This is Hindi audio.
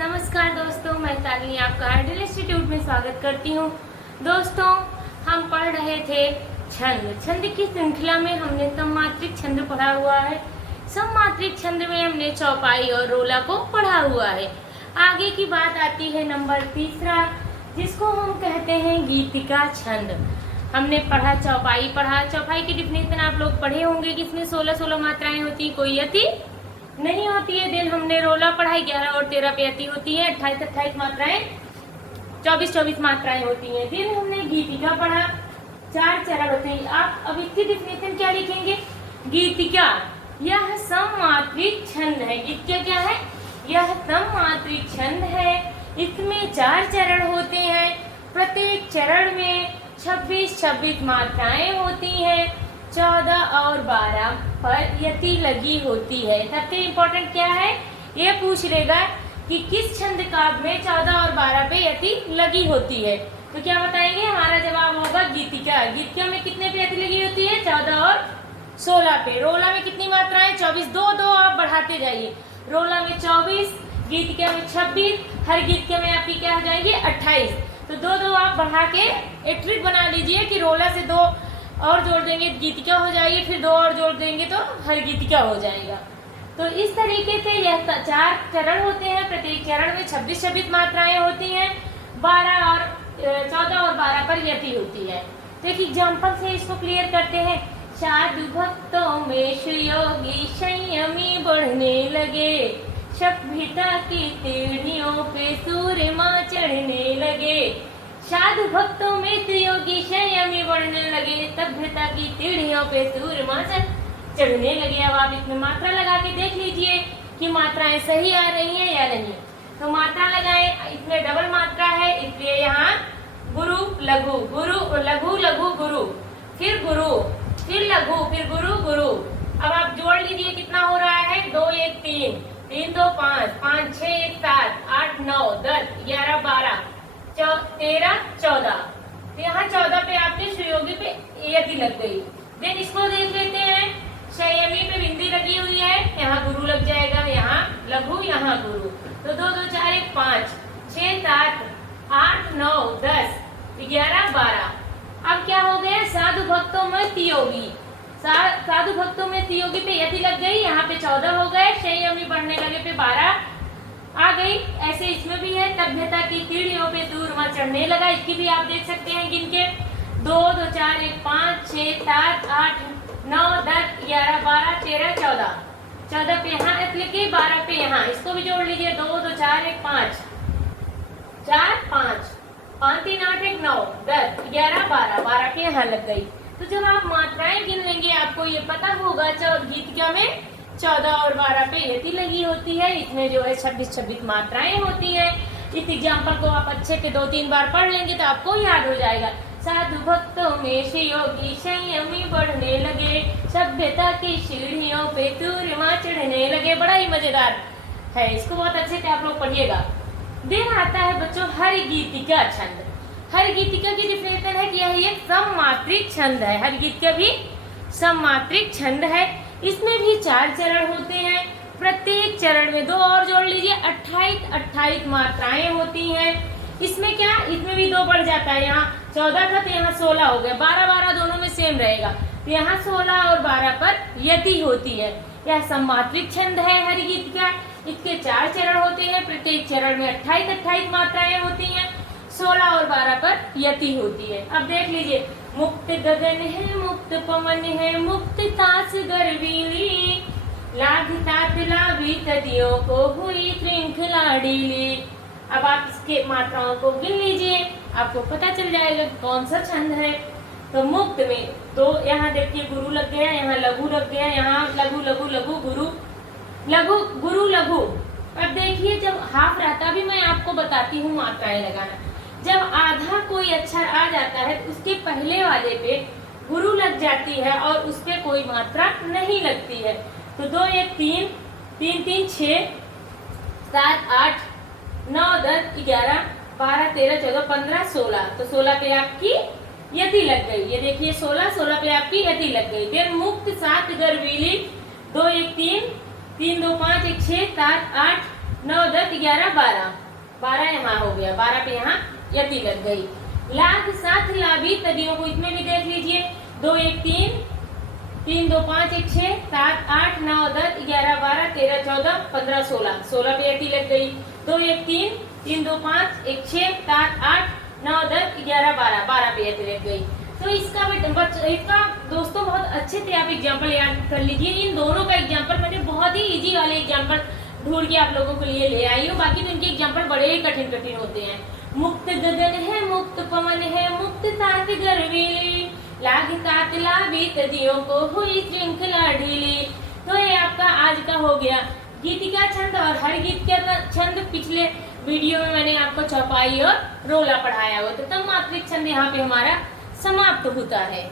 नमस्कार दोस्तों, मैं तालिनी आपका आइडियल इंस्टीट्यूट में स्वागत करती हूँ। दोस्तों, हम पढ़ रहे थे छंद की श्रृंखला में हमने सममात्रिक छंद पढ़ा हुआ है। सममात्रिक छंद में हमने चौपाई और रोला को पढ़ा हुआ है। आगे की बात आती है नंबर तीसरा, जिसको हम कहते हैं गीतिका छंद। हमने पढ़ा चौपाई चौपाई की डिफिनेशन आप लोग पढ़े होंगे कि इसमें 16 मात्राएं होती, कोई यति नहीं होती है। दिन हमने रोला पढ़ा, 11 और 13 पे यति होती है, 28 मात्राएं, 24 मात्राएं होती हैं। दिन हमने गीतिका पढ़ा, 4 चरण होते हैं। आप अब इसकी डिफिनेशन क्या लिखेंगे? गीतिका यह सममात्रिक छंद है। गीतिका क्या है? यह सममात्रिक छंद है। इसमें 4 चरण होते हैं। प्रत्येक चरण में 26 मात्राएं होती हैं। 14 और 12 पर यति लगी होती है। सबसे इम्पोर्टेंट क्या है, ये पूछ लेगा कि किस छंद काव्य में 14 और 12 पे यति लगी होती है, तो क्या बताएंगे? हमारा जवाब होगा गीतिका। गीतिका में कितने पे यति लगी होती है? 14 और 16 पे। रोला में कितनी मात्राएं? 24। दो आप बढ़ाते जाइए। रोला में 24, गीतिका में 26, हर गीतिका में आपकी क्या हो जाएगी? 28। तो दो आप बढ़ा के एक ट्रिक बना लीजिए कि रोला से 2 और जोड़ देंगे गीतिका हो जाएगी, फिर 2 और जोड़ देंगे तो हर गीतिका हो जाएगा। तो इस तरीके से यह 4 चरण होते हैं। प्रत्येक चरण में 26 मात्राएं होती हैं। 14 और 12 पर यति होती है। तो एक एग्जाम्पल से इसको क्लियर करते हैं। साधु भक्तों में सुयोगी संयमी बढ़ने लगे, सभ्यता की सीढ़ियों पे सूर्यमा चढ़ने लगे। साधु भक्तों में सुयोगी संयमी बढ़ने लगे, सभ्यता की सीढ़ियों पे सूर्यमा चढ़ने लगे। अब आप इसमें मात्रा लगा के देख लीजिए कि मात्राएं सही आ रही हैं या नहीं। तो मात्रा लगाएं, इसमें डबल मात्रा है, इसलिए यहाँ गुरु लघु, गुरु लघु लघु गुरु, फिर गुरु, फिर लघु, फिर गुरु गुरु। अब आप जोड़ लीजिए कितना हो रहा है? 2 1 3, 3 2 5, 5 6 1 7, 8 9 10 11 12 13 14। तो यहाँ 14 पे आपके सुयोगी पे यति लग गई। देन इसको देख लेते हैं। संयमी पे बिंदी लगी हुई है, यहाँ गुरु लग जाएगा, यहाँ लघु, यहाँ गुरु। तो 2 2 4 1 5 6 7 8 9 10 11 12। अब क्या हो गया? साधु भक्तों में तियोगी, साधु भक्तों में तियोगी पे यति लग गई, यहाँ पे 14 हो गए। संयमी बढ़ने लगे पे 12 आ गई। ऐसे इसमें भी है। सभ्यता की सीढ़ियों पे सूर्यमा चढ़ने लगा, इसकी भी आप देख सकते हैं गिन के। 2 2 4 1 5 6 7 8 9 10 11 12 13 14। 14 पे यहाँ लिखिए, 12 पे यहाँ, इसको भी जोड़ लीजिए। 2 2 4 1 5 4 5 5 3 8 1 9 10 11 12 12 पे यहाँ लग गई। तो जब आप मात्राएं गिन लेंगे आपको ये पता होगा गीतिका में 14 और 12 पे यति लगी होती है। इसमें जो है 26 मात्राएं होती हैं। इस एग्जाम्पल को आप अच्छे से 2-3 बार पढ़ लेंगे तो आपको याद हो जाएगा। साधु भक्तों में सुयोगी संयमी बढ़ने लगे, सभ्यता की सीढ़ियों पे सूर्यमा चढ़ने लगे। बड़ा ही मजेदार है, इसको बहुत अच्छे से आप लोग पढ़िएगा। देन आता है बच्चों हर गीतिका छंद। हर गीतिका की डिफिनेशन है कि यह एक सममात्रिक छंद है। हर गीतिका भी सममात्रिक छंद है। इसमें भी 4 चरण होते हैं। प्रत्येक चरण में 2 और जोड़ लीजिए, 28 मात्राएं होती हैं। इसमें क्या? इसमें भी 2 बढ़ जाता है। यहाँ 14 था तो यहाँ 16 हो गया। 12 दोनों में सेम रहेगा। तो यहाँ 16 और 12 पर यति होती है। यह सममात्रिक छंद है हर गीतिका। इसके 4 चरण होते हैं। प्रत्येक चरण में 28 मात्राएं होती हैं। 16 और 12 पर यति होती है। अब देख लीजिए, मुक्त गगन है, मुक्त पवन है, मुक्त तास गर्वीली, लाभ तात लाभी सदियों को हुई श्रृंखला ढीली। अब आप इसके मात्राओं को गिन लीजिए, आपको पता चल जाएगा कौन सा छंद है। तो मुक्त में तो यहाँ देखिए गुरु लग गया, यहाँ लघु लग गया, यहाँ लघु लघु लघु गुरु लघु गुरु लघु। अब देखिए जब हाफ रहता भी मैं आपको बताती हूँ मात्राएं लगाना। जब आधा कोई अक्षर आ जाता है उसके पहले वाले पे गुरु लग जाती है और उस पे कोई मात्रा नहीं लगती है। तो 2 1 3 3 3 6 7 8 9 10 11 12 13 14 15 16। तो 16 पे आपकी यति लग गई। ये देखिए 16 पे आपकी यति लग गई। फिर मुक्त 7 गर्वीली, 2 1 3 3 2 5 1 6 7 8 9 10 11 12, 12 यहाँ हो गया, 12 पे यहाँ यति लग गई। लाख साथ लाभी तदियों को इसमें भी देख लीजिए, 2 1 3, 3 2 5 1 6 7 8 9 10 11 12 13 14 15 16, 16 पे यति लग गई। 2 1 3, 3 2 5 1 6 7 8 9 10 11 12, 12 पे यति लग गई। तो इसका दोस्तों बहुत अच्छे से आप एग्जाम्पल याद कर लीजिए। इन दोनों का एग्जाम्पल मैंने बहुत ही इजी वाले एग्जाम्पल ढूंढ के आप लोगों के लिए ले आई हूँ, बाकी तो इनके एग्जाम्पल बड़े ही कठिन कठिन होते हैं। मुक्त गगन है, मुक्त पवन है, मुक्त तात गर्वीली, लाग तात लाभी तदियों को हुई श्रृंखला ढीली। तो ये आपका आज का हो गया गीतिका छंद, और हर गीत का छंद पिछले वीडियो में मैंने आपको चौपाई और रोला पढ़ाया हुआ, तो तब मात्रिक छंद यहाँ पे हमारा समाप्त होता है।